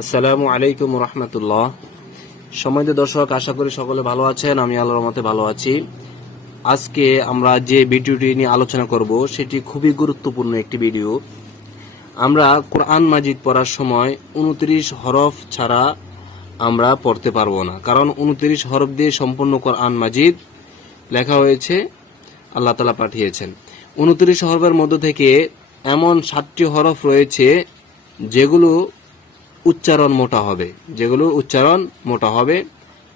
আসসালামু আলাইকুম রহমতুল্লাহ সময় দর্শক, আশা করি সকলে ভালো আছেন, আমি আল্লাহর মতে ভালো আছি। আজকে আমরা যে ভিডিওটি নিয়ে আলোচনা করব, সেটি খুবই গুরুত্বপূর্ণ একটি ভিডিও। আমরা কোরআন মাজিদ পড়ার সময় উনত্রিশ হরফ ছাড়া আমরা পড়তে পারব না। কারণ উনত্রিশ হরফ দিয়ে সম্পূর্ণ কোরআন মাজিদ লেখা হয়েছে, আল্লাহ তালা পাঠিয়েছেন। উনত্রিশ হরফের মধ্য থেকে এমন সাতটি হরফ রয়েছে, যেগুলো উচ্চারণ মোটা হবে। যেগুলোর উচ্চারণ মোটা হবে।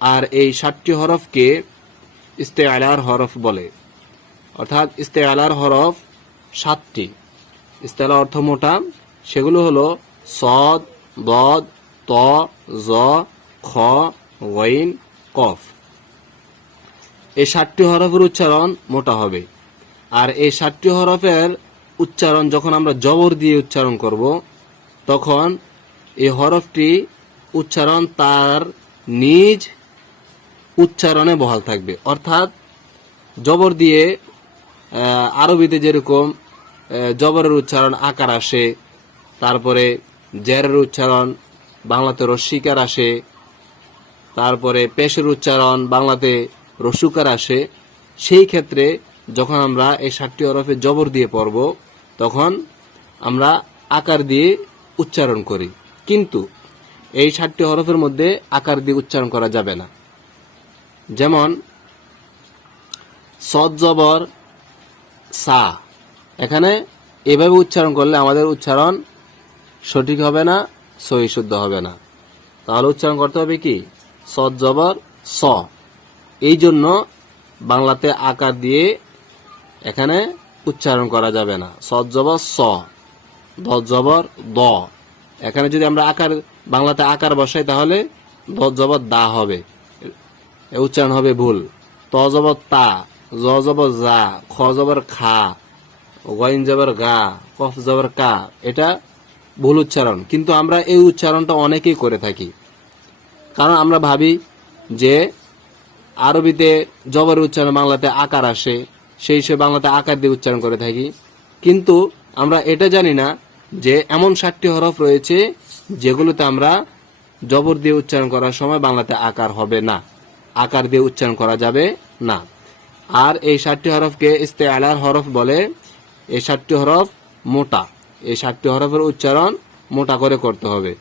আর এই ষাটটি হরফকে ইস্তে আলার হরফ বলে। অর্থাৎ ইস্তে আলার হরফ সাতটি। ইস্তেলা অর্থ মোটা। সেগুলো হলো সদ, বদ, ত, জ, খ ওয়াইন কফ। এই ষাটটি হরফের উচ্চারণ মোটা হবে। আর এই ষাটটি হরফের উচ্চারণ যখন আমরা জবর দিয়ে উচ্চারণ করব, তখন এই হরফটি উচ্চারণ তার নিজ উচ্চারণে বহাল থাকবে। অর্থাৎ জবর দিয়ে আরবিতে যেরকম জবরের উচ্চারণ আকার আসে, তারপরে জেরের উচ্চারণ, বাংলাতে রস্বীকার আসে, তারপরে পেশের উচ্চারণ, বাংলাতে রসুকার আসে। সেই ক্ষেত্রে যখন আমরা এই ষাটটি হরফে জবর দিয়ে পড়ব, তখন আমরা আকার দিয়ে উচ্চারণ করি। কিন্তু এই ষাটটি হরফের মধ্যে আকার দিয়ে উচ্চারণ করা যাবে না। যেমন, সদ, জবর, সা। এখানে এভাবে উচ্চারণ করলে আমাদের উচ্চারণ সঠিক হবে না, সহি শুদ্ধ হবে না। তাহলে উচ্চারণ করতে হবে কি? সদ, জবর, স। এই জন্য বাংলাতে আকার দিয়ে এখানে উচ্চারণ করা যাবে না। সদ, জবর, স। দ জবর, দ। এখানে যদি আমরা আকার, বাংলাতে আকার বসাই, তাহলে দ দা হবে। উচ্চারণ হবে ভুল। ত জবর তা, জ জবর যা, খ জবর খা ওয়াইন জবর গা, কফ জবর কা, এটা ভুল উচ্চারণ। কিন্তু আমরা এই উচ্চারণটা অনেকেই করে থাকি। কারণ আমরা ভাবি যে আরবিতে জবর উচ্চারণ বাংলাতে আকার আসে, সেই হিসেবে বাংলাতে আকার দিয়ে উচ্চারণ করে থাকি। কিন্তু আমরা এটা জানি না যে এমন সাতটি হরফ রয়েছে যেগুলোতে আমরা জবর দিয়ে উচ্চারণ করার সময় বাংলাতে আকার হবে না। আকার দিয়ে উচ্চারণ করা যাবে না। আর এই সাতটি হরফকে ইস্তে আলার হরফ বলে। এই সাতটি হরফ মোটা। এই সাতটি হরফের উচ্চারণ মোটা করে করতে হবে।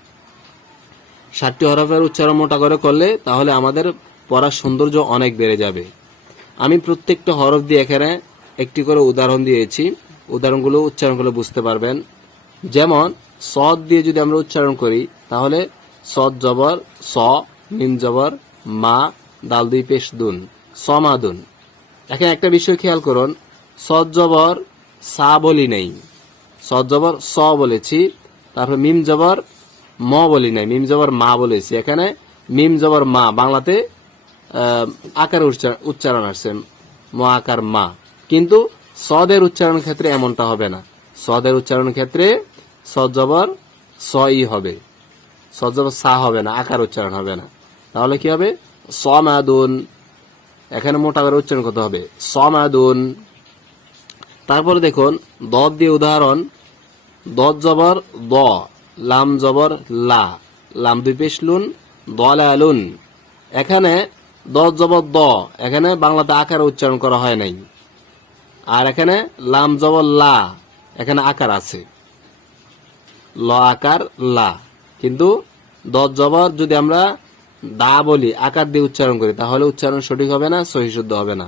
সাতটি হরফের উচ্চারণ মোটা করে করলে তাহলে আমাদের পড়ার সৌন্দর্য অনেক বেড়ে যাবে। আমি প্রত্যেকটা হরফ দিয়ে এখানে একটি করে উদাহরণ দিয়েছি। উদাহরণগুলো উচ্চারণগুলো বুঝতে পারবেন। যেমন সদ দিয়ে যদি আমরা উচ্চারণ করি, তাহলে সদ জবর, স মিম জবর, মা, দাল দুই পেশ দুন সমাদুন এখানে একটা বিষয় খেয়াল করুন সদ জবর, সা বলি নেই। সদ জবর, স বলেছি, তারপর মিম জবর, ম বলি নাই, মিম জবর, মা বলেছি। এখানে মিম জবর, মা, বাংলাতে আকার উচ্চার- উচ্চারণ আসছে, ম, আকার, মা। কিন্তু সদের উচ্চারণ ক্ষেত্রে এমনটা হবে না। সদের উচ্চারণ ক্ষেত্রে সদ জবর স ই হবে। সদ জবর সা হবে না, আকার উচ্চারণ হবে না। তাহলে কি হবে? সমাদুন। এখানে মোটা করে উচ্চারণ করতে হবে। সমাদুন। তারপরে দেখুন, দদ দিয়ে উদাহরণ। দদ জবর দ, লাম জবর লা। লাম দুই পেশ লুন, দলালুন। এখানে দদ জবর দ, এখানে বাংলাতে আকার উচ্চারণ করা হয় নাই। আর এখানে লাম জবর লা। এখানে আকার আছে। ল আকার লা। কিন্তু দদ জবর যদি আমরা দা বলি আকার দিয়ে উচ্চারণ করি তাহলে উচ্চারণ সঠিক হবে না সহি শুদ্ধ হবে না।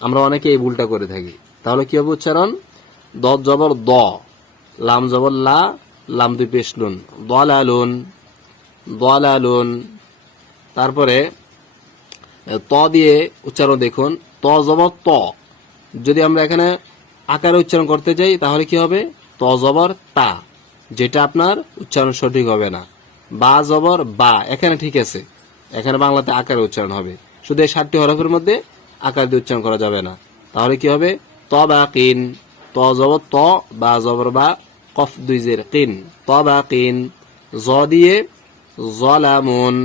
আমরা অনেকে এই ভুলটা করে থাকি। তাহলে কি হবে উচ্চারণ? দদ জবর দ। লাম জবর লা লাম দুই পেশলুন দলালুন দলালুন। তারপরে এ, ত দিয়ে উচ্চারণ দেখুন। ত জবর ত। যদি আমরা এখানে আকারে উচ্চারণ করতে যাই, তাহলে কি হবে? ত জবর তা, যেটা আপনার উচ্চারণ সঠিক হবে না। বা জবর বা, এখানে ঠিক আছে। এখানে বাংলাতে আকারে উচ্চারণ হবে। শুধু এই ষাটটি হরফের মধ্যে আকার দিয়ে উচ্চারণ করা যাবে না। তাহলে কি হবে? ত বা কিন, ত জবর ত, বা জবর বা কফ দুই জের কিন। ত বা কিন, জ দিয়ে জলামুন,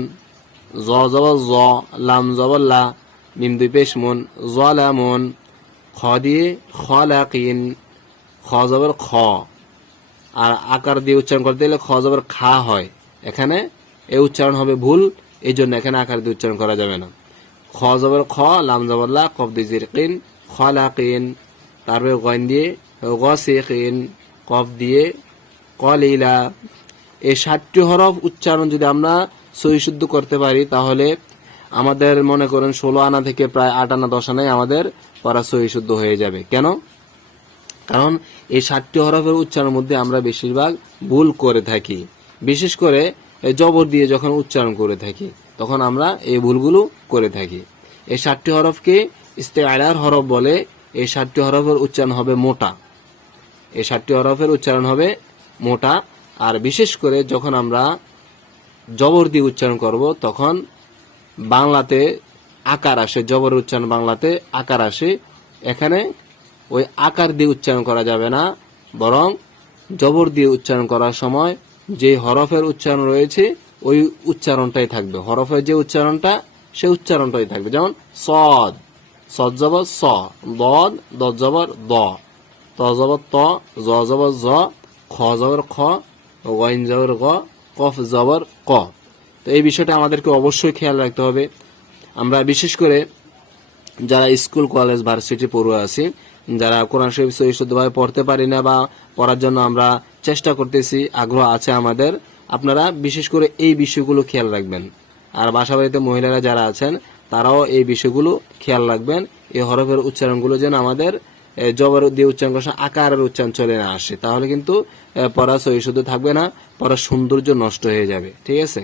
জ জবর জ, লাম জবর লা, মিম দুই পেশ মুন, জলামুন খ দিয়ে খলাকিন খ জবর খ। আর আকার দিয়ে উচ্চারণ করতে গেলে খ জবর খা হয়। এখানে এই উচ্চারণ হবে ভুল এই জন্য এখানে আকার দিয়ে উচ্চারণ করা যাবে না। খ জবর খ, লাম জবর লা, কফ দিয়ে জিরকিন খলাকিন তারপরে গন দিয়ে গসিকিন কফ দিয়ে কলিলা এই ষাটটি হরফ উচ্চারণ যদি আমরা সহিশুদ্ধ করতে পারি, তাহলে আমাদের মনে করেন ষোলো আনা থেকে প্রায় আট আনা দশ আনায় আমাদের পড়া সহিশুদ্ধ হয়ে যাবে। কেন? কারণ এই ষাটটি হরফের উচ্চারণের মধ্যে আমরা বেশিরভাগ ভুল করে থাকি। বিশেষ করে জবর দিয়ে যখন উচ্চারণ করে থাকি, তখন আমরা এই ভুলগুলো করে থাকি। এই ষাটটি হরফকে ইস্তেআলার হরফ বলে, এই ষাটটি হরফের উচ্চারণ হবে মোটা। এই ষাটটি হরফের উচ্চারণ হবে মোটা। আর বিশেষ করে যখন আমরা জবর দিয়ে উচ্চারণ করব, তখন বাংলাতে আকার আসে জবর উচ্চারণ বাংলাতে আকার আসে। এখানে ওই আকার দিয়ে উচ্চারণ করা যাবে না, বরং জবর দিয়ে উচ্চারণ করার সময় যে হরফের উচ্চারণ রয়েছে, ওই উচ্চারণটাই থাকবে। হরফের যে উচ্চারণটা, সেই উচ্চারণটাই থাকবে। যেমন সদ সদ জবর স, দদ দদ জবর দ, ত জবর ত, জ জবর জ, খ জবর খ গইন জবর গ, কফ জবর ক। তো এই বিষয়টা আমাদেরকে অবশ্যই খেয়াল রাখতে হবে। আমরা বিশেষ করে যারা স্কুল, কলেজ, ভার্সিটি পড়ুয়া আছি, যারা কোরআন শরীফ সহি শুদ্ধভাবে পড়তে পারি না বা পড়ার জন্য আমরা চেষ্টা করতেছি, আগ্রহ আছে আমাদের, আপনারা বিশেষ করে এই বিষয়গুলো খেয়াল রাখবেন। আর বাসা বাড়িতে মহিলারা যারা আছেন, তারাও এই বিষয়গুলো খেয়াল রাখবেন। এই হরফের উচ্চারণগুলো যেন আমাদের জবর দিয়ে উচ্চারণ করার আকারের উচ্চারণ চলে না আসে। তাহলে কিন্তু পড়া সহি শুদ্ধ থাকবে না, পড়ার সৌন্দর্য নষ্ট হয়ে যাবে। ঠিক আছে?